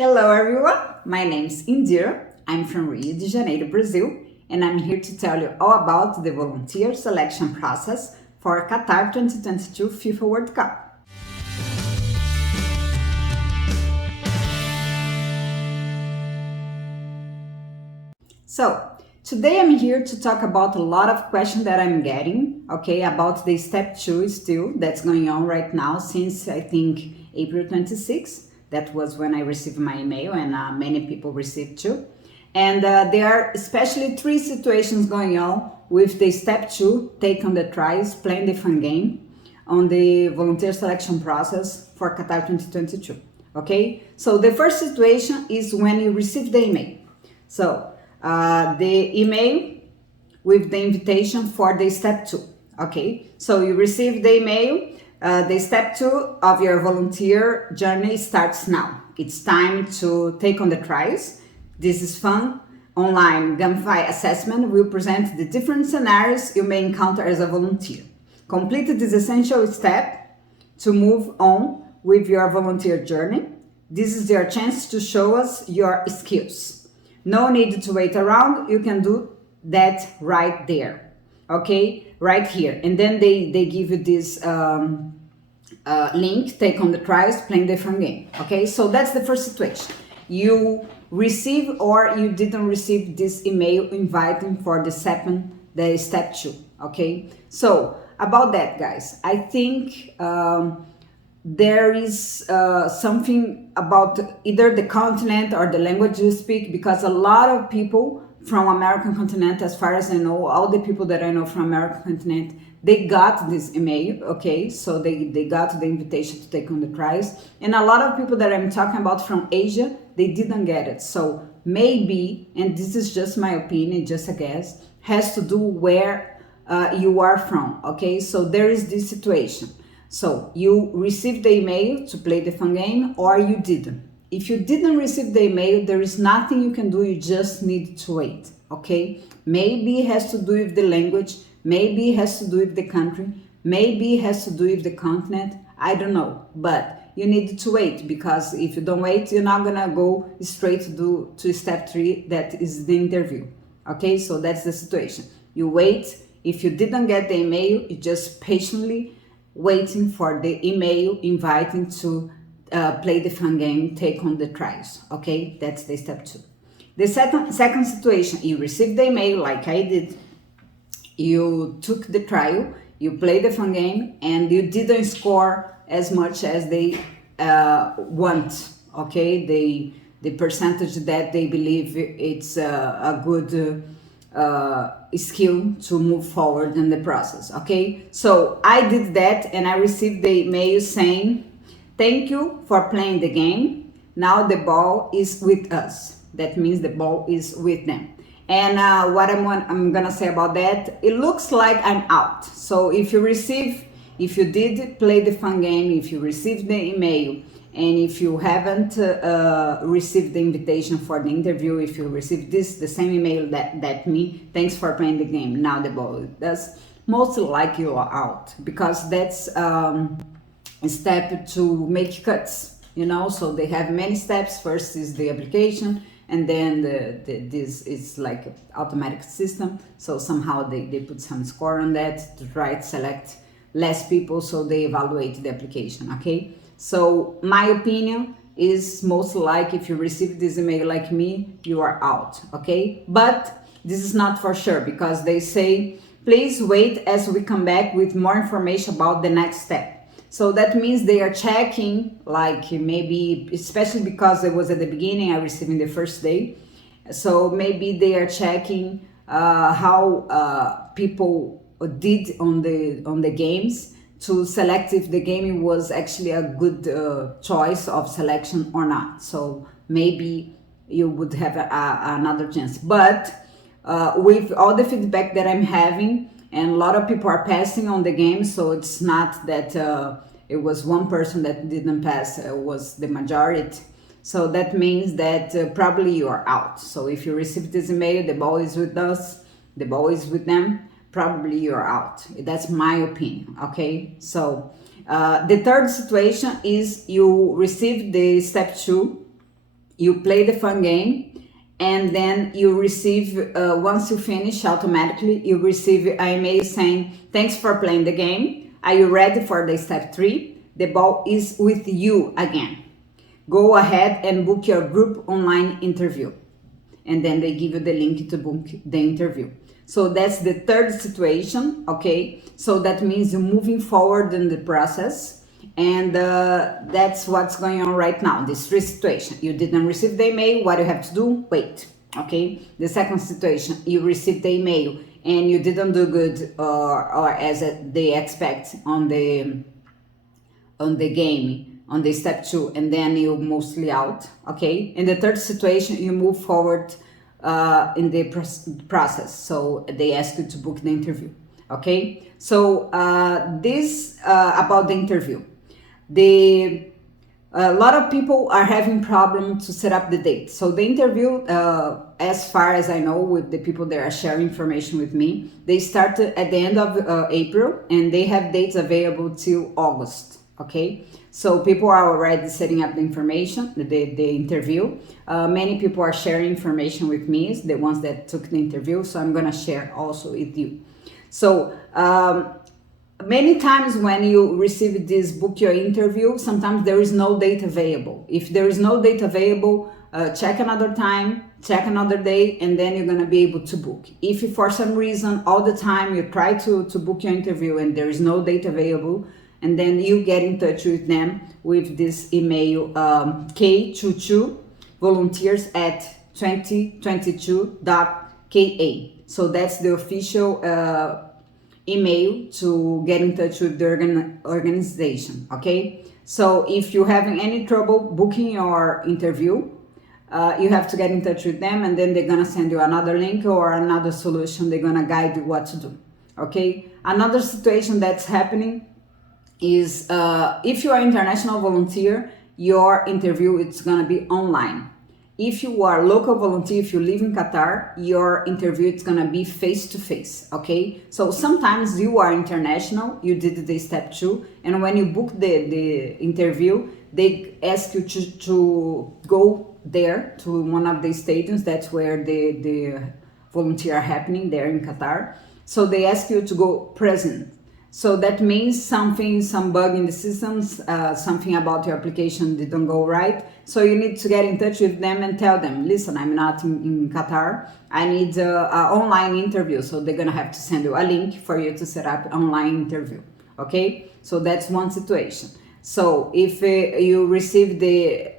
Hello everyone, my name's Indira. I'm from Rio de Janeiro, Brazil, and I'm here to tell you all about the volunteer selection process for Qatar 2022 FIFA World Cup. So, today I'm here to talk about a lot of questions that I'm getting, okay, about the step 2 still that's going on right now since I think April 26th. That was when I received my email, and many people received too. And there are especially 3 situations going on with the step 2, take on the tries, playing the fun game on the volunteer selection process for Qatar 2022. Okay, so the first situation is when you receive the email. So the email with the invitation for the step 2. Okay, so you receive the email. The step 2 of your volunteer journey starts now. It's time to take on the trials. This is fun. Online gamified assessment will present the different scenarios you may encounter as a volunteer. Complete this essential step to move on with your volunteer journey. This is your chance to show us your skills. No need to wait around. You can do that right there. Okay, right here. And then they give you this link, take on the trials, playing the fun game. Okay, so that's the first situation. You receive or you didn't receive this email inviting for the step 2. Okay, so about that, guys, I think there is something about either the continent or the language you speak, because a lot of people from American continent, as far as I know, all the people that I know from American continent, they got this email, okay? So they got the invitation to take on the trials. And a lot of people that I'm talking about from Asia, they didn't get it. So maybe, and this is just my opinion, just a guess, has to do where you are from, okay? So there is this situation. So you received the email to play the fun game, or you didn't. If you didn't receive the email, there is nothing you can do. You just need to wait, okay? Maybe it has to do with the language. Maybe it has to do with the country. Maybe it has to do with the continent. I don't know. But you need to wait, because if you don't wait, you're not going to go straight to step 3, that is the interview. Okay, so that's the situation. You wait. If you didn't get the email, you just patiently waiting for the email inviting to play the fun game, take on the trials. Okay, that's the step 2. The second situation, you received the email like I did, you took the trial, you played the fun game, and you didn't score as much as they want. Okay, the percentage that they believe it's a good skill to move forward in the process. Okay, so I did that, and I received the email saying, "Thank you for playing the game. Now the ball is with us." That means the ball is with them. And what I'm gonna say about that, it looks like I'm out. So if you did play the fun game, if you received the email, and if you haven't received the invitation for the interview, if you received the same email that me, thanks for playing the game, now the ball, that's most likely you are out, because that's a step to make cuts, so they have many steps. First is the application, and then this is like automatic system, so somehow they put some score on that to try to select less people, so they evaluate the application. Okay, so my opinion is most like if you receive this email like me, you are out. Okay, but this is not for sure, because they say please wait as we come back with more information about the next step. So that means they are checking, like maybe, especially because it was at the beginning, I received in the first day. So maybe they are checking how people did on the games, to select if the game was actually a good choice of selection or not. So maybe you would have another chance. But with all the feedback that I'm having, and a lot of people are passing on the game, so it's not that it was one person that didn't pass, it was the majority. So that means that probably you are out. So if you receive this email, the ball is with us, the ball is with them, probably you're out. That's my opinion. Okay, so the third situation is you receive the step 2 You play the fun game, and then you receive, once you finish, automatically you receive an email saying, thanks for playing the game. Are you ready for the step 3? The ball is with you again. Go ahead and book your group online interview. And then they give you the link to book the interview. So that's the third situation, okay? So that means you're moving forward in the process, and that's what's going on right now, this three situation. You didn't receive the email, what you have to do? Wait, okay? The second situation, you received the email and you didn't do good, or as they expect on the game, on the step 2, and then you mostly out, okay? In the third situation, you move forward in the process, so they ask you to book the interview, okay? So this about the interview. A lot of people are having problem to set up the date. So the interview, as far as I know, with the people that are sharing information with me, they start at the end of April, and they have dates available till August, okay? So people are already setting up the information, the interview. Many people are sharing information with me, the ones that took the interview, so I'm gonna share also with you. So many times when you receive this book your interview, sometimes there is no date available. If there is no date available, check another time, check another day, and then you're gonna be able to book. If for some reason all the time you try to book your interview and there is no date available, and then you get in touch with them with this email, K22 volunteers at 2022.ka. So that's the official email to get in touch with the organization, okay? So if you're having any trouble booking your interview, you have to get in touch with them, and then they're gonna send you another link or another solution. They're gonna guide you what to do, okay? Another situation that's happening is if you are an international volunteer, your interview it's gonna be online. If you are a local volunteer, if you live in Qatar, your interview it's gonna be face-to-face, okay? So sometimes you are international, you did the step 2, and when you book the interview, they ask you to go there to one of the stadiums. That's where the volunteer are happening there in Qatar. So they ask you to go present. So that means some bug in the systems, something about your application didn't go right. So you need to get in touch with them and tell them, listen, I'm not in Qatar. I need an online interview. So they're gonna have to send you a link for you to set up an online interview, okay? So that's one situation. So if you receive the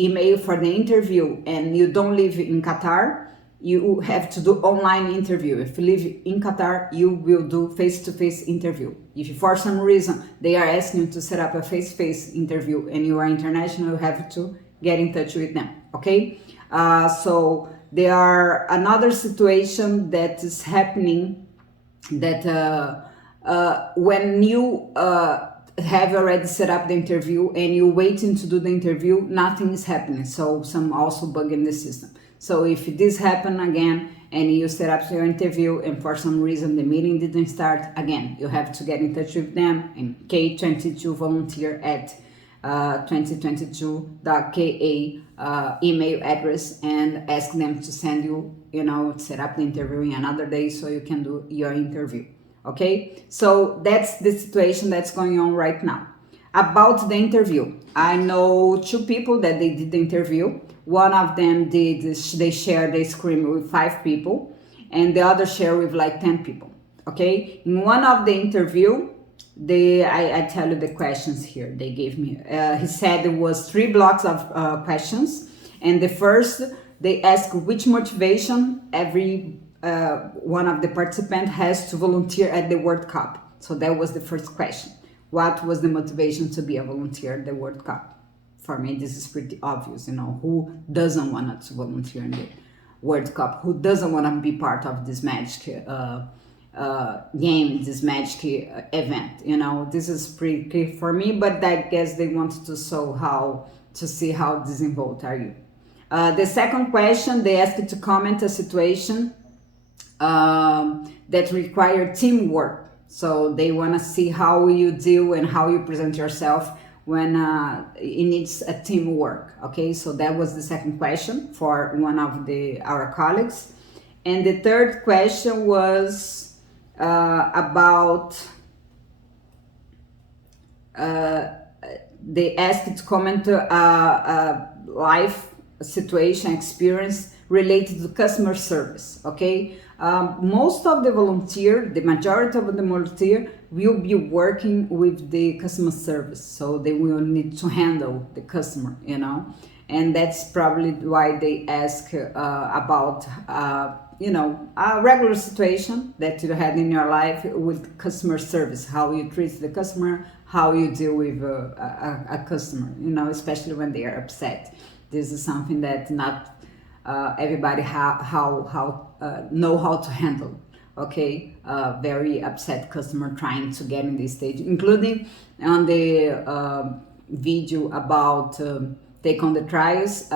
email for the interview and you don't live in Qatar, you have to do online interview. If you live in Qatar, you will do face-to-face interview. If for some reason they are asking you to set up a face-to-face interview and you are international, you have to get in touch with them, okay? So there are another situation that is happening that when you have already set up the interview and you're waiting to do the interview, nothing is happening. So some also bug in the system. So if this happen again and you set up your interview and for some reason the meeting didn't start, again, you have to get in touch with them in K22 volunteer at 2022.ka email address and ask them to send you, set up the interview in another day so you can do your interview. Okay, so that's the situation that's going on right now. About the interview, I know 2 people that they did the interview. One of them they shared the screen with 5 people, and the other share with like 10 people. Okay, in one of the interview, I tell you the questions here they gave me. He said there was 3 blocks of questions, and the first they ask which motivation every one of the participants has to volunteer at the World Cup. So that was the first question. What was the motivation to be a volunteer at the World Cup? For me, this is pretty obvious, who doesn't want to volunteer in the World Cup? Who doesn't want to be part of this magic game, this magic event? This is pretty clear for me, but I guess they wanted to see how disinvolved are you. The second question, they asked you to comment a situation that require teamwork. So they want to see how you deal and how you present yourself when it needs a teamwork. Okay, so that was the second question for one of our colleagues. And the third question was about they asked to comment a life situation experience related to customer service. Okay, most of the volunteer, the majority of the volunteer will be working with the customer service, so they will need to handle the customer, you know, and that's probably why they ask about you know, a regular situation that you had in your life with customer service, how you treat the customer, how you deal with a customer, you know, especially when they are upset. This is something that not everybody know how to handle. Okay, very upset customer trying to get in this stage, including on the video about take on the trials.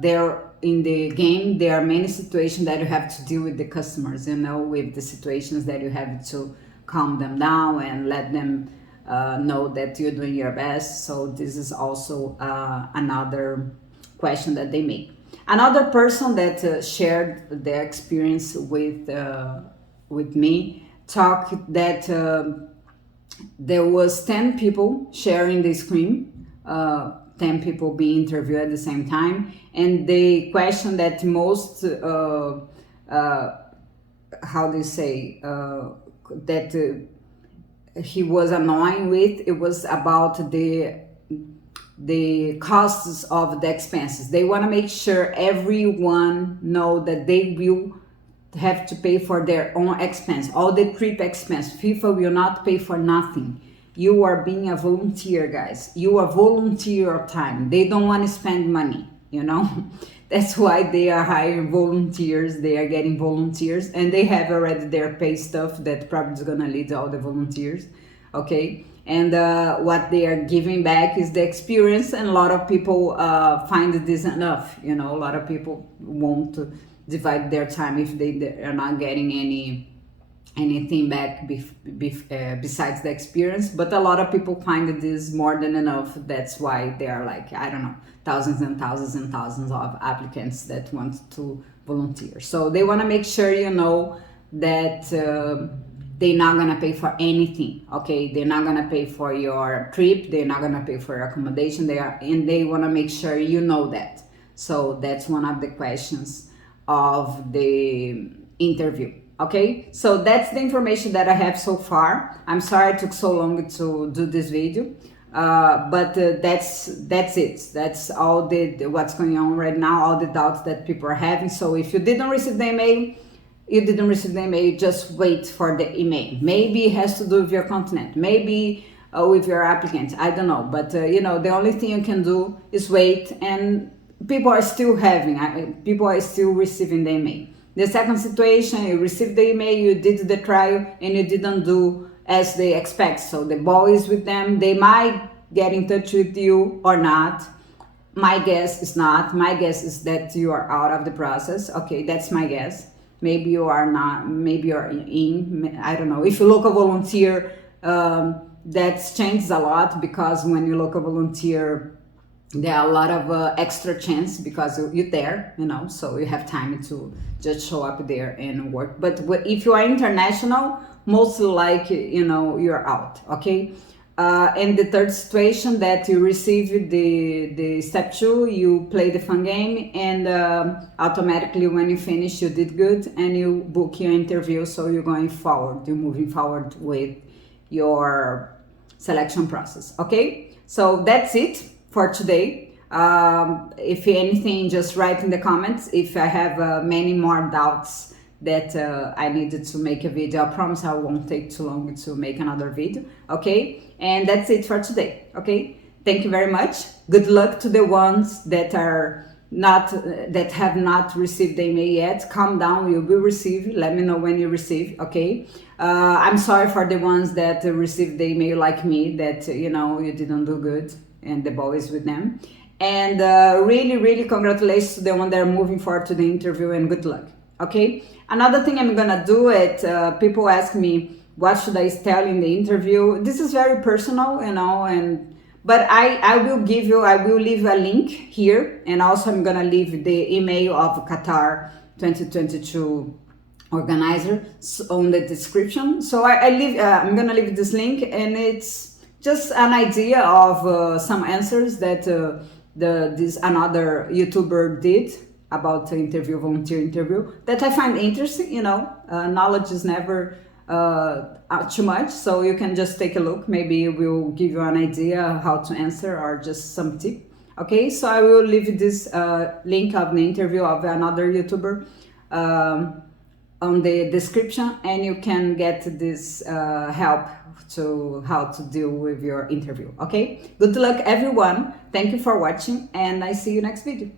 There in the game, there are many situations that you have to deal with the customers, you know, with the situations that you have to calm them down and let them know that you're doing your best. So this is also another question that they make. Another person that shared their experience with me talked that there was 10 people sharing the screen, 10 people being interviewed at the same time, and the question that most how do you say that he was annoying with, it was about the costs of the expenses. They want to make sure everyone know that they will have to pay for their own expense, all the trip expense. FIFA will not pay for nothing. You are being a volunteer, guys. You are volunteer your time. They don't want to spend money, you know. That's why they are hiring volunteers. They are getting volunteers, and they have already their pay stuff that probably is gonna lead all the volunteers. Okay, and what they are giving back is the experience, and a lot of people find this enough. You know, a lot of people won't divide their time if they are not getting anything back besides the experience, but a lot of people find this more than enough. That's why there are, like, I don't know, thousands and thousands and thousands of applicants that want to volunteer. So they want to make sure you know that they're not gonna pay for anything. Okay, they're not gonna pay for your trip, they're not gonna pay for your accommodation. They want to make sure you know that. So that's one of the questions of the interview. Okay, so that's the information that I have so far. I'm sorry it took so long to do this video, but that's it. That's all the what's going on right now, all the doubts that people are having. So if you didn't receive the email, just wait for the email. Maybe it has to do with your continent, maybe with your applicant, I don't know. But you know, the only thing you can do is wait, and people are still receiving the email. The second situation, you received the email, you did the trial, and you didn't do as they expect. So the ball is with them. They might get in touch with you or not. My guess is not. My guess is that you are out of the process. Okay, that's my guess. Maybe you are not. Maybe you're in. I don't know. If you look a volunteer, that changes a lot, because when you look a volunteer, there are a lot of extra chance because you're there, you know, so you have time to just show up there and work. But if you are international, mostly, like, you know, you're out. Okay, and the third situation, that you receive the step 2, you play the fun game, and automatically when you finish, you did good, and you book your interview. So you're going forward, you're moving forward with your selection process. Okay, so that's it for today. If anything, just write in the comments. If I have many more doubts that I needed to make a video, I promise I won't take too long to make another video. Okay, and that's it for today. Okay, thank you very much. Good luck to the ones that are not that have not received the email yet. Calm down, you will receive. Let me know when you receive. Okay, I'm sorry for the ones that received the email like me, that you know, you didn't do good, and the ball is with them. And really congratulations to the one that are moving forward to the interview, and good luck. Okay, another thing I'm gonna do it, people ask me what should I tell in the interview. This is very personal, you know, But I will give you, I will leave a link here, and also I'm gonna leave the email of Qatar 2022 organizer on the description. So I'm gonna leave this link, and it's just an idea of some answers that this another YouTuber did about the interview, volunteer interview, that I find interesting. Knowledge is never too much, so you can just take a look. Maybe it will give you an idea how to answer, or just some tip. Okay, so I will leave this link of the interview of another YouTuber on the description, and you can get this help to how to deal with your interview. Okay, good luck everyone. Thank you for watching, and I see you next video.